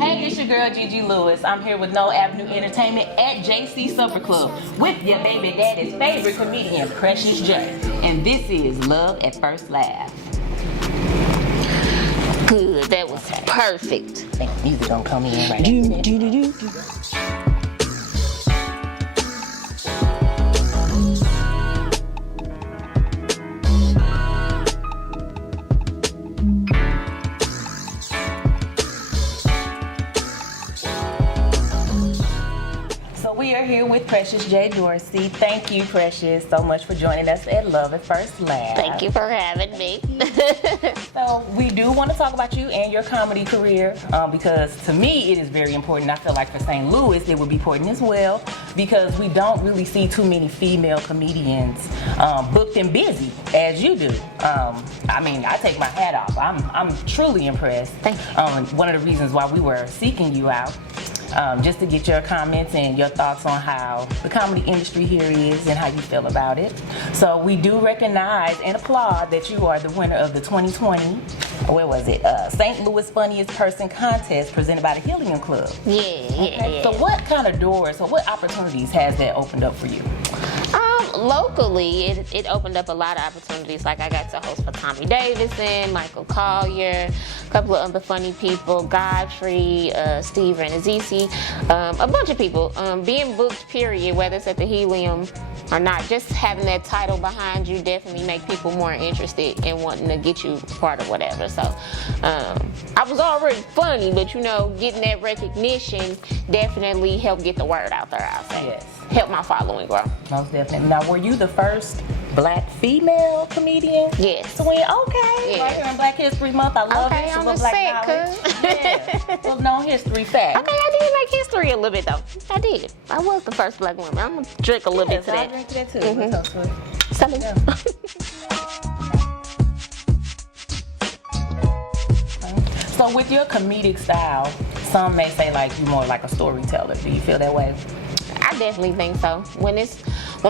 Hey, it's your girl JiJi Lewis. I'm here with No Avenue Entertainment at JC Supper Club with your baby daddy's favorite comedian, Precious J. And this is Love at First Laugh. Good, that was perfect. I think the music gonna come in right after this. We are here with Precious J Dorsey. Thank you, Precious, so much for joining us at Love at First Laugh. Thank you for having me. So we do want to talk about you and your comedy career because to me it is very important. I feel like for St. Louis it would be important as well because we don't really see too many female comedians booked and busy as you do. I mean, I take my hat off. I'm truly impressed. Thank you. One of the reasons why we were seeking you out. Just to get your comments and your thoughts on how the comedy industry here is and how you feel about it. So we do recognize and applaud that you are the winner of the 2020, where was it? St. Louis Funniest Person Contest presented by the Helium Club. Yeah. So what kind of doors or what opportunities has that opened up for you? Locally, it opened up a lot of opportunities. Like I got to host for Tommy Davidson, Michael Collier, a couple of other funny people, Godfrey, Steve Ranazisi, a bunch of people. Being booked, period, whether it's at the Helium or not, just having that title behind you definitely make people more interested in wanting to get you part of whatever. So I was already funny, but you know, getting that recognition definitely helped get the word out there, I'll say. Yes. Help my following grow. Most definitely. Now, were you the first Black female comedian? Yes. To win? Okay. Yes. Right here in Black History Month. I love Okay, it. I'm Black just saying, knowledge. cuz. Yeah. Well, known history fact. Okay, I did make history a little bit though. I did. I was the first Black woman. I'm gonna drink a little bit to I'll that. drink to that too. What's up, sweet? Salute. Yeah. So with your comedic style, some may say like you more like a storyteller. Do you feel that way? I definitely think so. When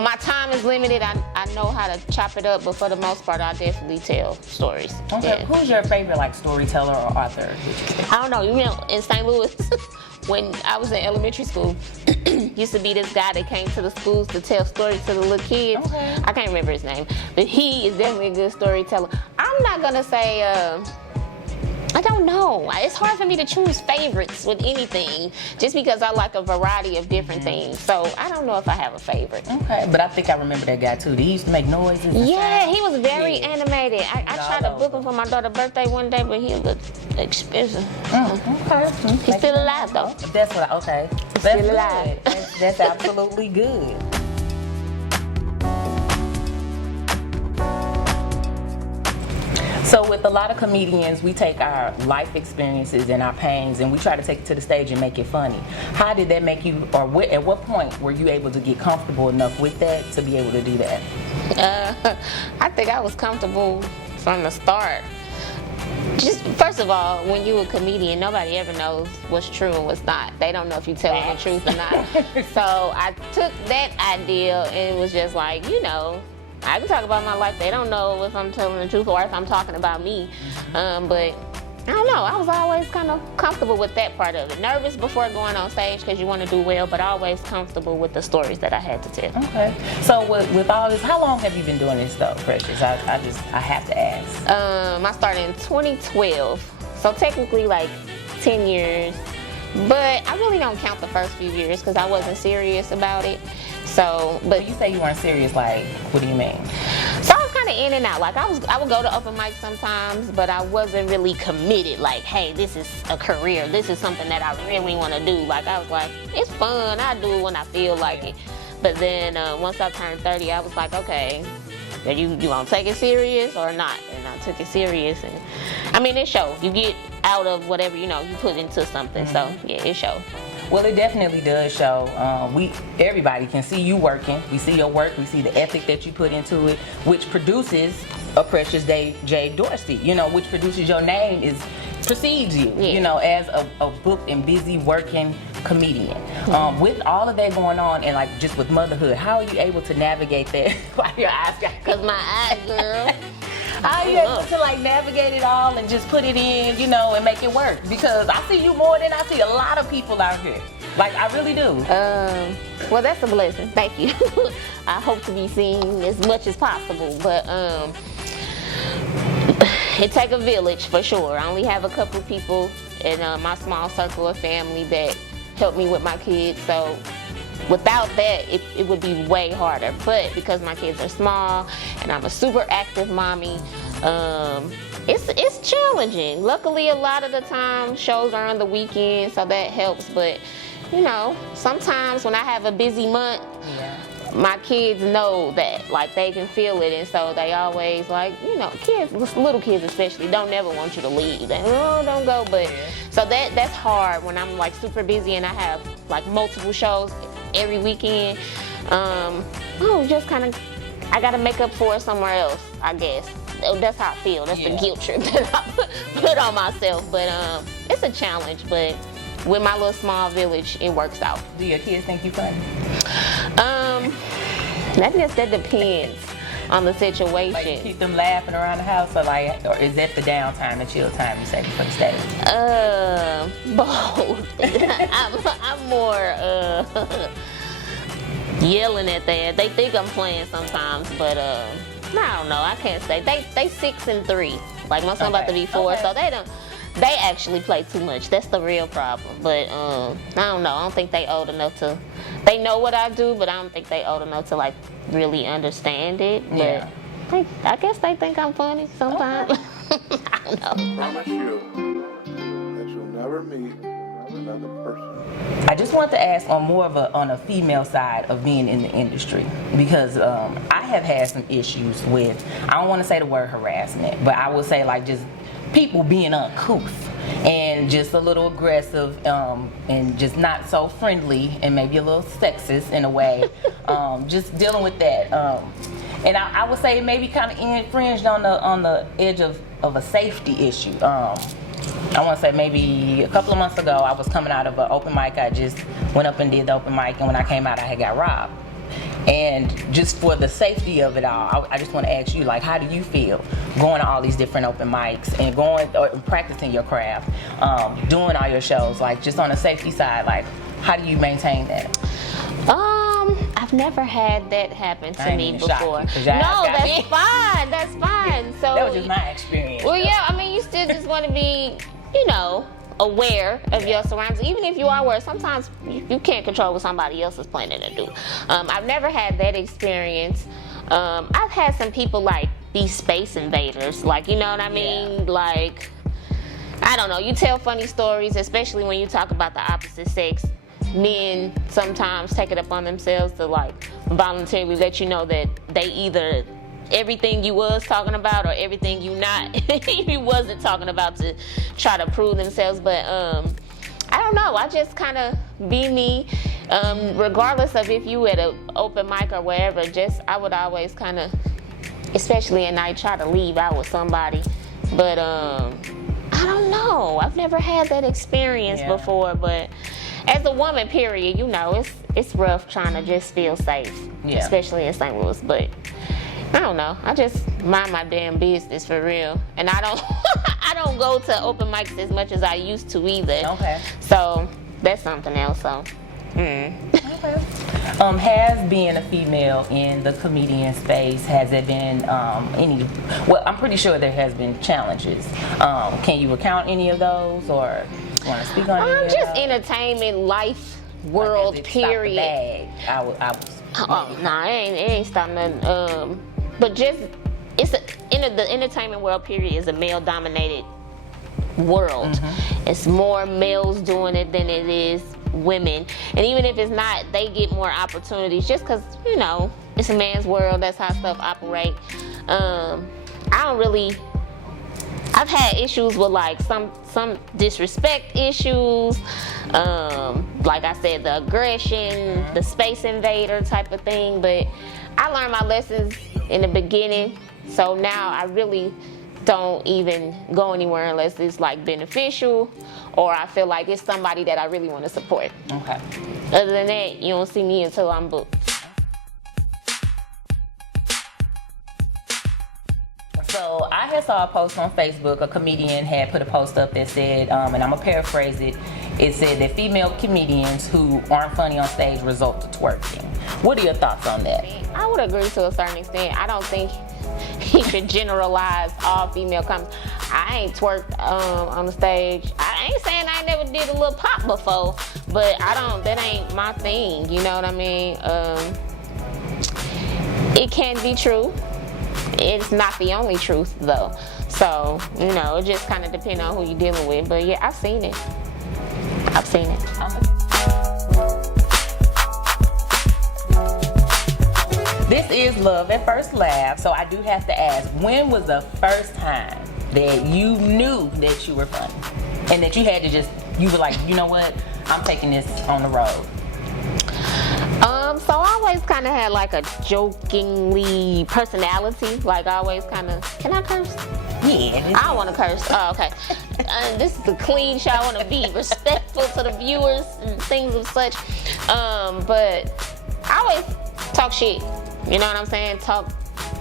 my time is limited, I know how to chop it up, but for the most part, I definitely tell stories. Okay. Yeah. Who's your favorite like storyteller or author? I don't know. You know, in St. Louis, when I was in elementary school, used to be this guy that came to the schools to tell stories to the little kids. Okay. I can't remember his name, but he is definitely a good storyteller. I'm not gonna say. I don't know. It's hard for me to choose favorites with anything just because I like a variety of different things. So I don't know if I have a favorite. Okay, but I think I remember that guy too. He used to make noises. And Yeah, sounds. he was very animated. I tried to all book him for my daughter's birthday one day, but he was expensive. Okay. He's still alive though. That's what okay. That's still good. alive. That's absolutely good. So with a lot of comedians, we take our life experiences and our pains and we try to take it to the stage and make it funny. How did that make you, or at what point were you able to get comfortable enough with that to be able to do that? I think I was comfortable from the start. Just first of all, when you're a comedian, nobody ever knows what's true and what's not. They don't know if you're telling the truth or not. So I took that idea and it was just like, you know, I can talk about my life. They don't know if I'm telling the truth or if I'm talking about me. But I don't know. I was always kind of comfortable with that part of it. Nervous before going on stage because you want to do well, but always comfortable with the stories that I had to tell. Okay. So with all this, how long have you been doing this though, Precious? I have to ask. I started in 2012. So technically like 10 years. But I really don't count the first few years because I wasn't serious about it. So, but When you say you weren't serious, like, what do you mean? So I was kind of in and out. Like I would go to open mics sometimes, but I wasn't really committed. Like, hey, this is a career. This is something that I really want to do. Like I was like, it's fun. I do it when I feel like it. But then once I turned 30, I was like, okay, you gonna take it serious or not? And I took it serious. And I mean, it showed. You get out of whatever you put into something. So yeah, it showed. Well, it definitely does show. Everybody can see you working. We see your work. We see the ethic that you put into it, which produces a Precious J Dorsey. Which produces your name precedes you. Yeah. As a booked and busy working comedian. With all of that going on, and like just with motherhood, how are you able to navigate that? Why your eyes got? Cause my eyes, girl. How are you able to like navigate it all and just put it in, you know, and make it work? Because I see you more than I see a lot of people out here. Like, I really do. Well, that's a blessing. Thank you. I hope to be seen as much as possible, but it take a village for sure. I only have a couple of people in my small circle of family that help me with my kids, so without that, it would be way harder. But because my kids are small and I'm a super active mommy, it's challenging. Luckily, a lot of the time shows are on the weekend, so that helps. But you know, sometimes when I have a busy month, my kids know that, like, they can feel it, and so they always, like, you know, kids, little kids especially, don't never want you to leave. They, oh, don't go. But so that's hard when I'm like super busy and I have like multiple shows every weekend. Just kind of, I gotta make up for it somewhere else, I guess. That's how I feel. That's the guilt trip that I put on myself. But it's a challenge, but with my little small village, it works out. Do your kids think you funny? I guess that depends on the situation. Like, you keep them laughing around the house, or is that the downtime, the chill time you say before the stage? Both. I'm more yelling at that. They think I'm playing sometimes, but I don't know. I can't say. They 6 and 3. Like, my son about to be 4, so they actually play too much. That's the real problem. But I don't know. I don't think they old enough to. They know what I do, but I don't think they old enough to like really understand it. But I guess they think I'm funny sometimes. I don't know. I promise you that you'll never meet another person. I just want to ask on a female side of being in the industry, because I have had some issues with, I don't want to say the word harassment, but I will say like just people being uncouth and just a little aggressive, and just not so friendly, and maybe a little sexist in a way. Just dealing with that, and I would say maybe kind of infringed on the edge of a safety issue. I want to say maybe a couple of months ago, I was coming out of an open mic. I just went up and did the open mic, and when I came out, I had got robbed. And just for the safety of it all, I just want to ask you, like, how do you feel going to all these different open mics and going or practicing your craft, doing all your shows, like just on the safety side, like how do you maintain that? I've never had that happen to me before. No, that's fine. That's fine. So that was just my experience. Well, yeah, I mean, you still just want to be, you know, aware of your surroundings. Even if you are aware, sometimes you can't control what somebody else is planning to do. I've never had that experience. I've had some people like be space invaders, like, you know what I mean? Like, I don't know, you tell funny stories, especially when you talk about the opposite sex. Men sometimes take it upon themselves to like voluntarily let you know that they either everything you was talking about or everything you wasn't talking about to try to prove themselves. But I don't know, I just kind of be me, regardless of if you at an open mic or wherever. Just I would always kind of, especially at night, try to leave out with somebody. But I don't know, I've never had that experience before. But as a woman, period, you know, it's rough trying to just feel safe, especially in St. Louis. But I don't know, I just mind my damn business for real, and I don't I don't go to open mics as much as I used to either. Okay. So that's something else. So. Okay. Has being a female in the comedian space, has there been any? Well, I'm pretty sure there has been challenges. Can you recount any of those, or want to speak on any just entertainment, life, world, period. I was. Oh no, it ain't stopping nothing. But just the entertainment world, period, is a male-dominated world. Mm-hmm. It's more males doing it than it is women, and even if it's not, they get more opportunities just because, you know, it's a man's world. That's how stuff operate. I've had issues with like some disrespect issues, like I said, the aggression, the space invader type of thing. But I learned my lessons in the beginning, so now I really don't even go anywhere unless it's like beneficial or I feel like it's somebody that I really want to support. Okay. Other than that, you don't see me until I'm booked. So had saw a post on Facebook. A comedian had put a post up that said, and I'm gonna paraphrase it. It said that female comedians who aren't funny on stage result to twerking. What are your thoughts on that? I would agree to a certain extent. I don't think he should generalize all female comics. I ain't twerked on the stage. I ain't saying I never did a little pop before, but that ain't my thing. You know what I mean? It can be true. It's not the only truth though. So, you know, it just kind of depends on who you're dealing with. But yeah, I've seen it. This is Love at First Laugh, so I do have to ask, when was the first time that you knew that you were funny? And that you were like, you know what, I'm taking this on the road? So I always kind of had like a jokingly personality. Like I always kind of, can I curse? Yeah. I don't want to curse. Oh, okay. This is a clean show. I want to be respectful to the viewers and things of such. But I always talk shit. You know what I'm saying? Talk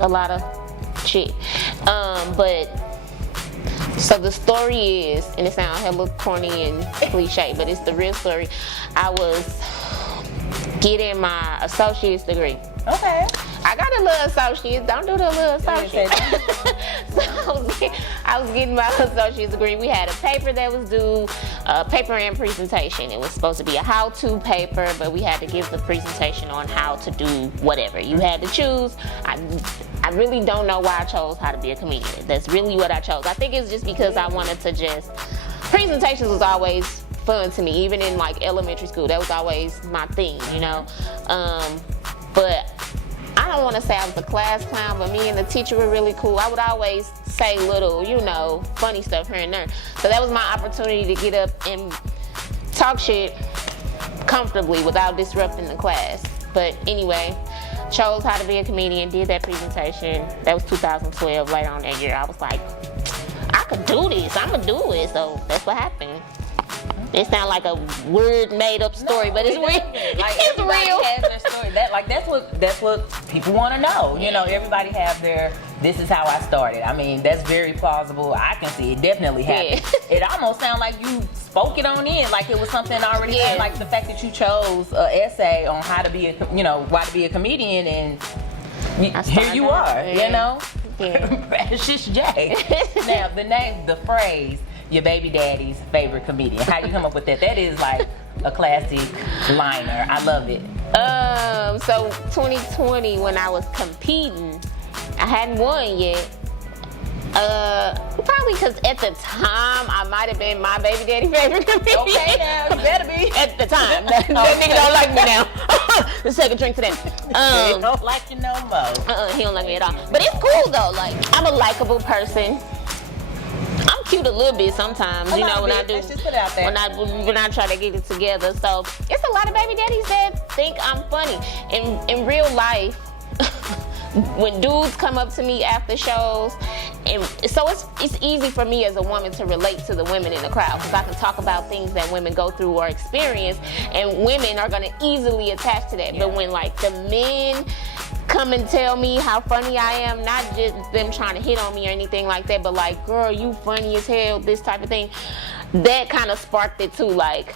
a lot of shit. So the story is, and it sounds a little corny and cliche, but it's the real story. I was getting my associate's degree. Okay. I got a little associate. Don't do the little associate. So I was getting my associate's degree. We had a paper that was due, paper and presentation. It was supposed to be a how-to paper, but we had to give the presentation on how to do whatever. You had to choose. I really don't know why I chose how to be a comedian. That's really what I chose. I think it's just because I wanted to presentations was always fun to me, even in like elementary school. That was always my thing, you know. But I don't want to say I was a class clown, but me and the teacher were really cool. I would always say little, you know, funny stuff here and there. So that was my opportunity to get up and talk shit comfortably without disrupting the class. But anyway, chose how to be a comedian, did that presentation. That was 2012. Later on that year, I was like, I could do this. I'm gonna do it. So that's what happened. It sounds like a word made up story, but it's real. Like it's everybody real. has their story. That's what people want to know. You know, everybody have their, this is how I started. I mean, that's very plausible. I can see it definitely happened. Yeah. It almost sounds like you spoke it on in, like it was something already. Yeah. Like the fact that you chose an essay on how to be why to be a comedian, and here you are. Yeah. You know, Precious J. Now the phrase, your baby daddy's favorite comedian. How you come up with that? That is like a classic liner. I love it. So 2020, when I was competing, I hadn't won yet. Probably because at the time I might have been my baby daddy favorite comedian. Okay, now you better be. At the time, that nigga don't like me now. Let's take a drink to that. He don't like you no more. He don't like me at all. But it's cool though. Like I'm a likable person. I'm cute a little bit sometimes, when I do. Let's just put it out there. When I try to get it together. So it's a lot of baby daddies that think I'm funny. In real life, when dudes come up to me after shows, and so it's easy for me as a woman to relate to the women in the crowd, because I can talk about things that women go through or experience, and women are gonna easily attach to that. Yeah. But when like the men come and tell me how funny I am, not just them trying to hit on me or anything like that, but like, girl, you funny as hell, this type of thing, that kind of sparked it too. Like,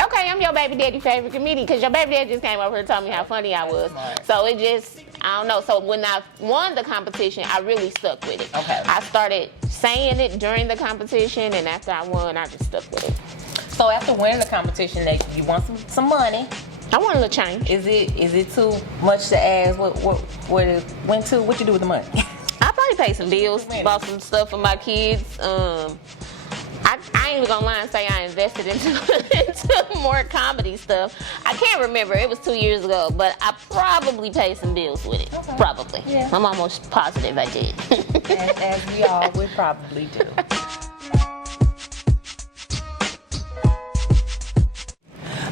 okay, I'm your baby daddy favorite comedian, because your baby daddy just came over and told me how funny I was. So it just, I don't know. So when I won the competition, I really stuck with it. Okay. I started saying it during the competition, and after I won, I just stuck with it. So after winning the competition, you won some money. I want a little change. Is it too much to ask? What it went to? What you do with the money? I probably paid some bills, bought some stuff for my kids. I ain't even gonna lie and say I invested into more comedy stuff. I can't remember. It was 2 years ago, but I probably paid some bills with it. Okay. Probably. Yeah. I'm almost positive I did. as we all would probably do.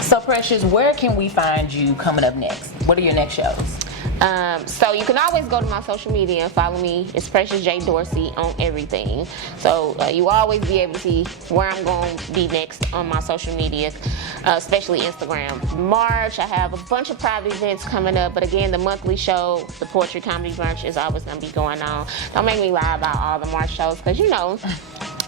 So Precious, where can we find you coming up next? What are your next shows? So you can always go to my social media and follow me. It's Precious J Dorsey on everything. So you will always be able to see where I'm going to be next on my social media, especially Instagram. March, I have a bunch of private events coming up, but again, the monthly show, the Poetry Comedy Brunch, is always going to be going on. Don't make me lie about all the March shows, because you know,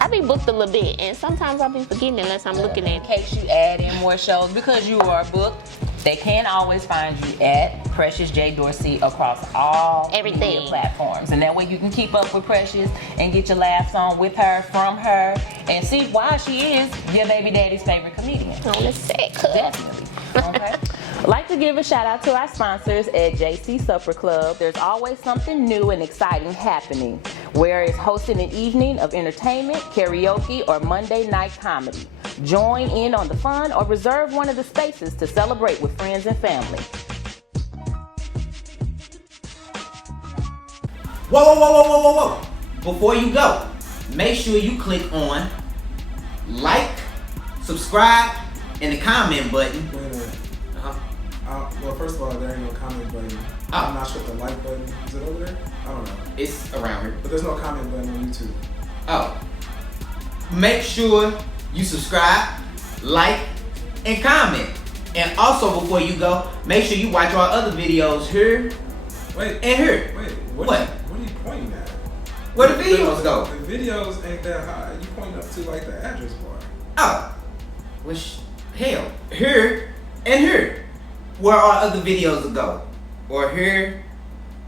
I be booked a little bit, and sometimes I'll be forgetting unless I'm looking In at. case you add in more shows, because you are booked, they can always find you at Precious J Dorsey across all Everything. media platforms. And that way you can keep up with Precious and get your laughs on with her, from her, and see why she is your baby daddy's favorite comedian. On the set. Definitely. Okay. I'd like to give a shout out to our sponsors at JC Supper Club. There's always something new and exciting happening, where it's hosting an evening of entertainment, karaoke, or Monday night comedy. Join in on the fun or reserve one of the spaces to celebrate with friends and family. Whoa, whoa, whoa, whoa, whoa, whoa, whoa. Before you go, make sure you click on like, subscribe, and the comment button. Wait a minute. Uh-huh. Well, first of all, there ain't no comment button. I'm not sure if the like button is it over there. I don't know. It's around here. But there's no comment button on YouTube. Oh. Make sure you subscribe, like, and comment. And also, before you go, make sure you watch our other videos here Wait. and here. Wait. What? What are you pointing at? Where the videos go? The videos ain't that high. You pointing up to like the address bar. Oh. Well, hell. Here and here. Where our other videos go. Or here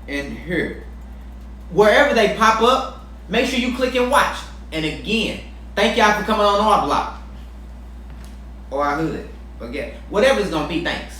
and here. Wherever they pop up, make sure you click and watch. And again, thank y'all for coming on our block. Or our hood. Forget. Whatever it's gonna be, thanks.